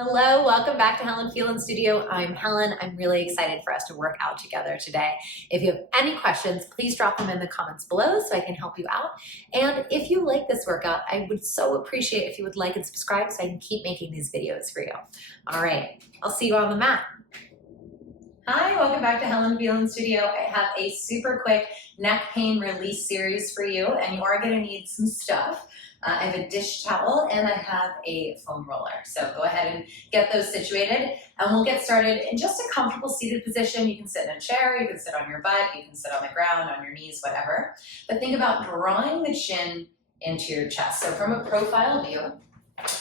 Hello, welcome back to Helen Phelan Studio. I'm Helen. I'm really excited for us to work out together today. If you have any questions, please drop them in the comments below so I can help you out. And if you like this workout, I would so appreciate if you would like and subscribe so I can keep making these videos for you. All right, I'll see you on the mat. Hi, welcome back to Helen Phelan Studio. I have a super quick neck pain release series for you, and you are going to need some stuff. I have a dish towel and I have a foam roller. So go ahead and get those situated and we'll get started in just a comfortable seated position. You can sit in a chair, you can sit on your butt, you can sit on the ground, on your knees, whatever. But think about drawing the chin into your chest. So from a profile view,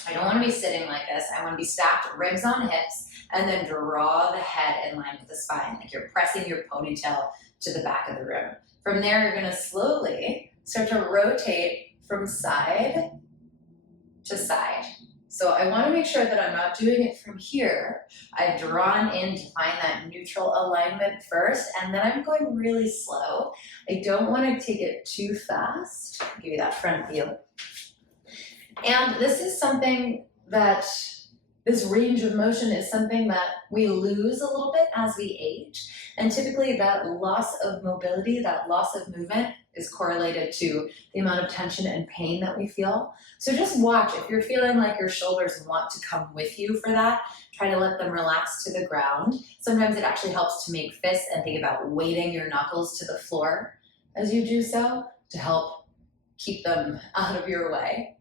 I don't want to be sitting like this. I want to be stacked, ribs on hips, and then draw the head in line with the spine, like you're pressing your ponytail to the back of the room. From there, you're going to slowly start to rotate from side to side. So I want to make sure that I'm not doing it from here. I've drawn in to find that neutral alignment first, and then I'm going really slow. I don't want to take it too fast. I'll give you that front view. And this is something that, this range of motion is something that we lose a little bit as we age. And typically that loss of mobility, that loss of movement is correlated to the amount of tension and pain that we feel. So just watch, if you're feeling like your shoulders want to come with you for that, try to let them relax to the ground. Sometimes it actually helps to make fists and think about weighting your knuckles to the floor as you do so to help keep them out of your way.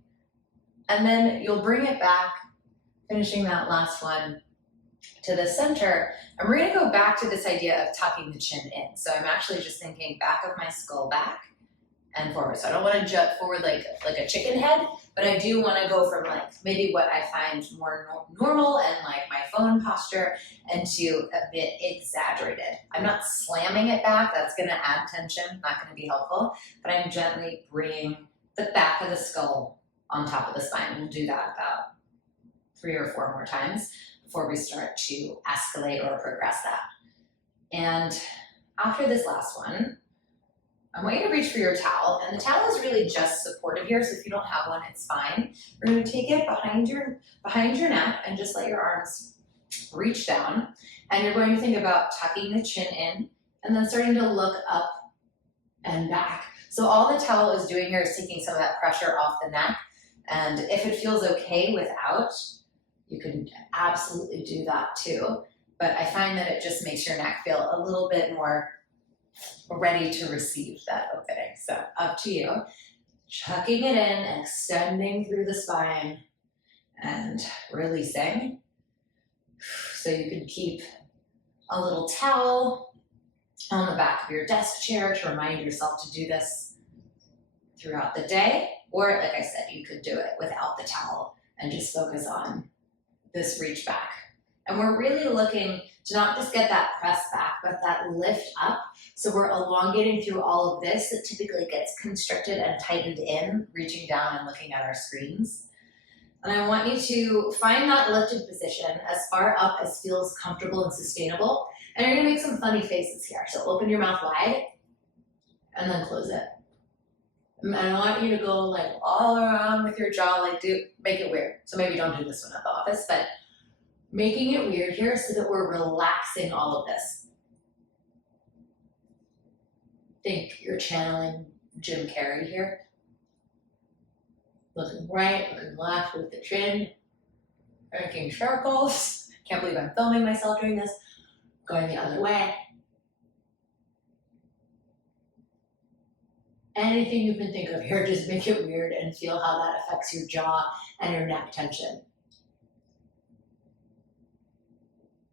And then you'll bring it back, finishing that last one to the center, and we're going to go back to this idea of tucking the chin in. So I'm actually just thinking back of my skull back and forward. So I don't want to jut forward like a chicken head, but I do want to go from like maybe what I find more normal and like my phone posture into a bit exaggerated. I'm not slamming it back. That's going to add tension, not going to be helpful, but I'm gently bringing the back of the skull on top of the spine. We'll do that about 3 or 4 more times before we start to escalate or progress that. And after this last one, I want you to reach for your towel, and the towel is really just supported here, so if you don't have one, it's fine. We're going to take it behind your neck and just let your arms reach down, and you're going to think about tucking the chin in and then starting to look up and back. So all the towel is doing here is taking some of that pressure off the neck, and if it feels okay without, you can absolutely do that too. But I find that it just makes your neck feel a little bit more ready to receive that opening. So up to you. Chucking it in, extending through the spine, and releasing. So you can keep a little towel on the back of your desk chair to remind yourself to do this throughout the day. Or like I said, you could do it without the towel and just focus on this reach back. And we're really looking to not just get that press back, but that lift up. So we're elongating through all of this that typically gets constricted and tightened in, reaching down and looking at our screens. And I want you to find that lifted position as far up as feels comfortable and sustainable. And you're gonna make some funny faces here. So open your mouth wide and then close it. And I want you to go like all around with your jaw, like make it weird. So maybe don't do this one at the office, but making it weird here so that we're relaxing all of this. Think you're channeling Jim Carrey here. Looking right, looking left with the chin, making circles. Can't believe I'm filming myself doing this. Going the other way. Anything you can think of here, just make it weird and feel how that affects your jaw and your neck tension.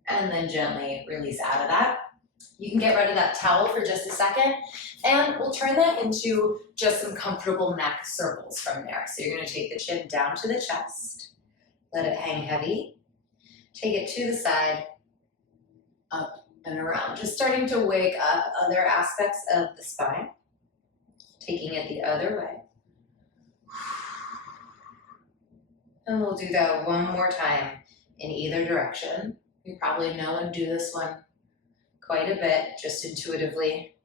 And then gently release out of that. You can get rid of that towel for just a second, and we'll turn that into just some comfortable neck circles from there. So you're going to take the chin down to the chest, let it hang heavy, take it to the side, up and around, just starting to wake up other aspects of the spine. Taking it the other way. And we'll do that one more time in either direction. You probably know and do this one quite a bit, just intuitively.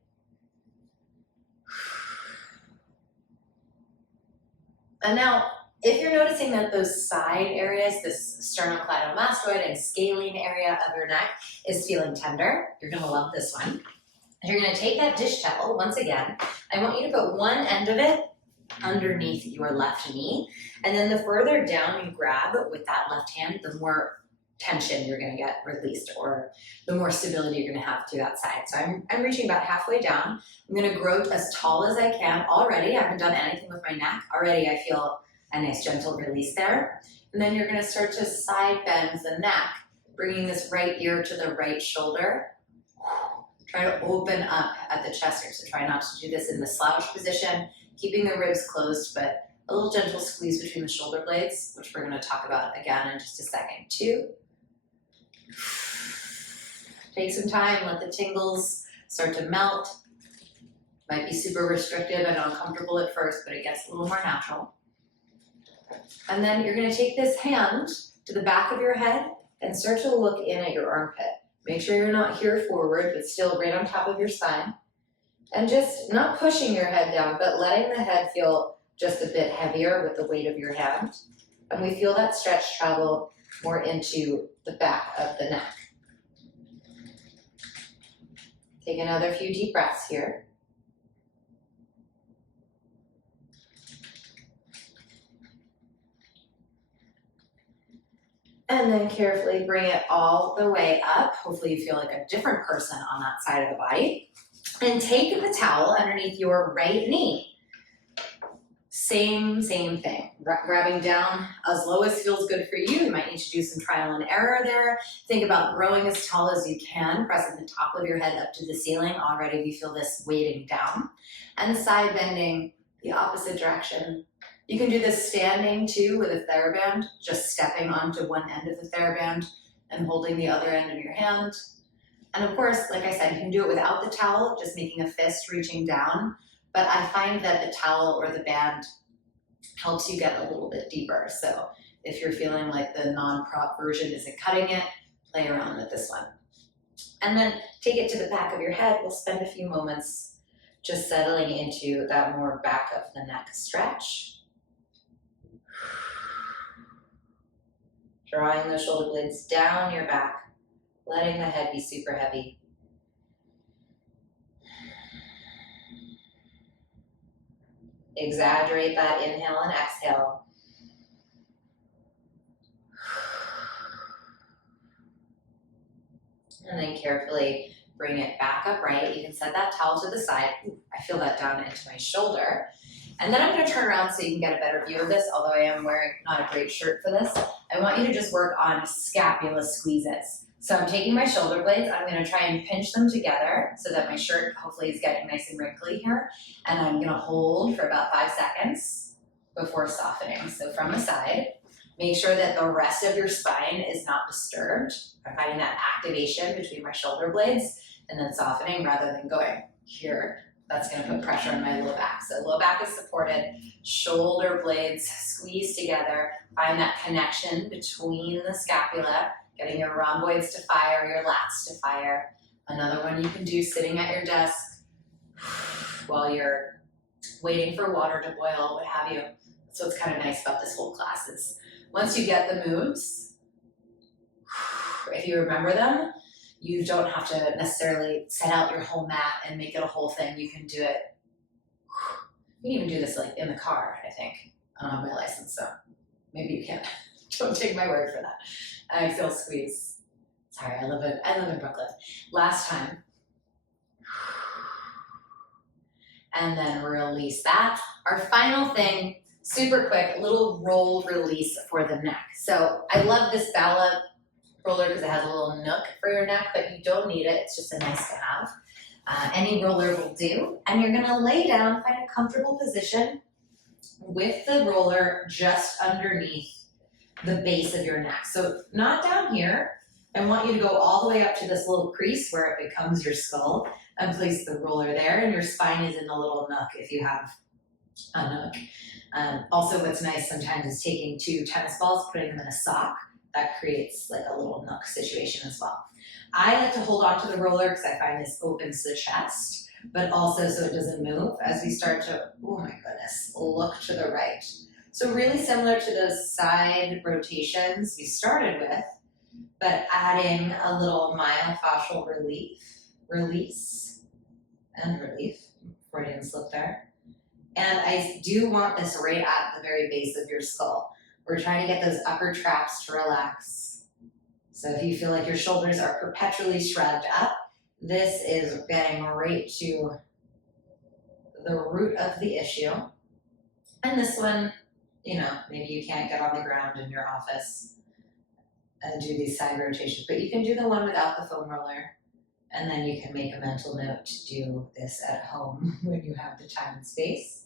And now If you're noticing that those side areas, this sternocleidomastoid and scalene area of your neck is feeling tender, you're gonna love this one. You're gonna take that dish towel, once again, I want you to put one end of it underneath your left knee, and then the further down you grab with that left hand, the more tension you're gonna get released, or the more stability you're gonna have to that side. So I'm reaching about halfway down. I'm gonna grow as tall as I can already. I haven't done anything with my neck. Already I feel a nice gentle release there. And then you're gonna start to side bend the neck, bringing this right ear to the right shoulder. Try to open up at the chest here. So try not to do this in the slouch position, keeping the ribs closed, but a little gentle squeeze between the shoulder blades, which we're gonna talk about again in just a second. 2. Take some time, let the tingles start to melt. Might be super restrictive and uncomfortable at first, but it gets a little more natural. And then you're gonna take this hand to the back of your head and start to look in at your armpit. Make sure you're not here forward, but still right on top of your spine. And just not pushing your head down, but letting the head feel just a bit heavier with the weight of your hand. And we feel that stretch travel more into the back of the neck. Take another few deep breaths here. And then carefully bring it all the way up. Hopefully you feel like a different person on that side of the body. And take the towel underneath your right knee. Same thing. Grabbing down as low as feels good for you. You might need to do some trial and error there. Think about growing as tall as you can, pressing the top of your head up to the ceiling. Already we feel this weighting down. And side bending the opposite direction. You can do this standing too with a TheraBand, just stepping onto one end of the TheraBand and holding the other end of your hand. And of course, like I said, you can do it without the towel, just making a fist reaching down. But I find that the towel or the band helps you get a little bit deeper. So if you're feeling like the non-prop version isn't cutting it, play around with this one. And then take it to the back of your head. We'll spend a few moments just settling into that more back of the neck stretch. Drawing those shoulder blades down your back, letting the head be super heavy. Exaggerate that inhale and exhale. And then carefully bring it back upright. You can set that towel to the side. Ooh, I feel that down into my shoulder. And then I'm gonna turn around so you can get a better view of this, although I am wearing not a great shirt for this. I want you to just work on scapula squeezes. So I'm taking my shoulder blades, I'm gonna try and pinch them together so that my shirt hopefully is getting nice and wrinkly here. And I'm gonna hold for about 5 seconds before softening. So from the side, make sure that the rest of your spine is not disturbed. I'm finding that activation between my shoulder blades and then softening rather than going here. That's gonna put pressure on my low back. So low back is supported, shoulder blades squeeze together, find that connection between the scapula, getting your rhomboids to fire, your lats to fire. Another one you can do sitting at your desk while you're waiting for water to boil, what have you. That's what's kind of nice about this whole class is once you get the moves, if you remember them, you don't have to necessarily set out your whole mat and make it a whole thing. You can do it. You can even do this like in the car, I think. I don't have my license, so maybe you can. Don't take my word for that. I feel squeeze. Sorry, I live in Brooklyn. Last time. And then release that. Our final thing, super quick, a little roll release for the neck. So I love this Bala roller because it has a little nook for your neck, but you don't need it. It's just a nice to have. Any roller will do. And you're gonna lay down, find a comfortable position with the roller just underneath the base of your neck. So not down here. I want you to go all the way up to this little crease where it becomes your skull and place the roller there, and your spine is in the little nook if you have a nook. Also what's nice sometimes is taking 2 tennis balls, putting them in a sock. That creates like a little nook situation as well. I like to hold on to the roller because I find this opens the chest, but also so it doesn't move as we start to, oh my goodness, look to the right. So really similar to those side rotations we started with, but adding a little myofascial release, and relief. Freudian slip there. And I do want this right at the very base of your skull. We're trying to get those upper traps to relax. So if you feel like your shoulders are perpetually shrugged up, this is getting right to the root of the issue. And this one, maybe you can't get on the ground in your office and do these side rotations, but you can do the one without the foam roller. And then you can make a mental note to do this at home when you have the time and space.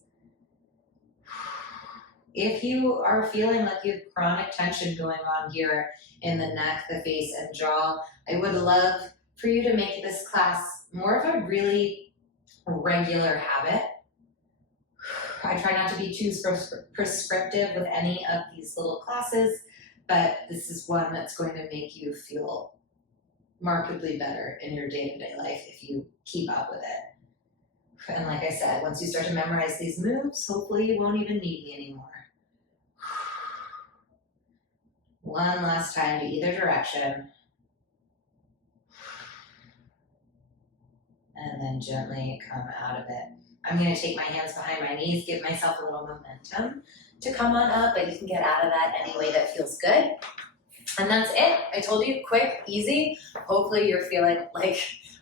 If you are feeling like you have chronic tension going on here in the neck, the face, and jaw, I would love for you to make this class more of a really regular habit. I try not to be too prescriptive with any of these little classes, but this is one that's going to make you feel markedly better in your day-to-day life if you keep up with it. And like I said, once you start to memorize these moves, hopefully you won't even need me anymore. One last time to either direction. And then gently come out of it. I'm going to take my hands behind my knees, give myself a little momentum to come on up, but you can get out of that any way that feels good. And that's it. I told you, quick, easy. Hopefully you're feeling like,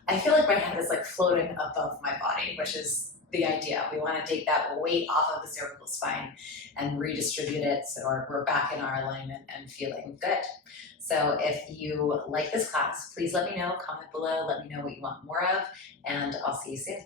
I feel like my head is like floating above my body, which is the idea. We want to take that weight off of the cervical spine and redistribute it so we're back in our alignment and feeling good. So if you like this class, please let me know, comment below, let me know what you want more of, and I'll see you soon.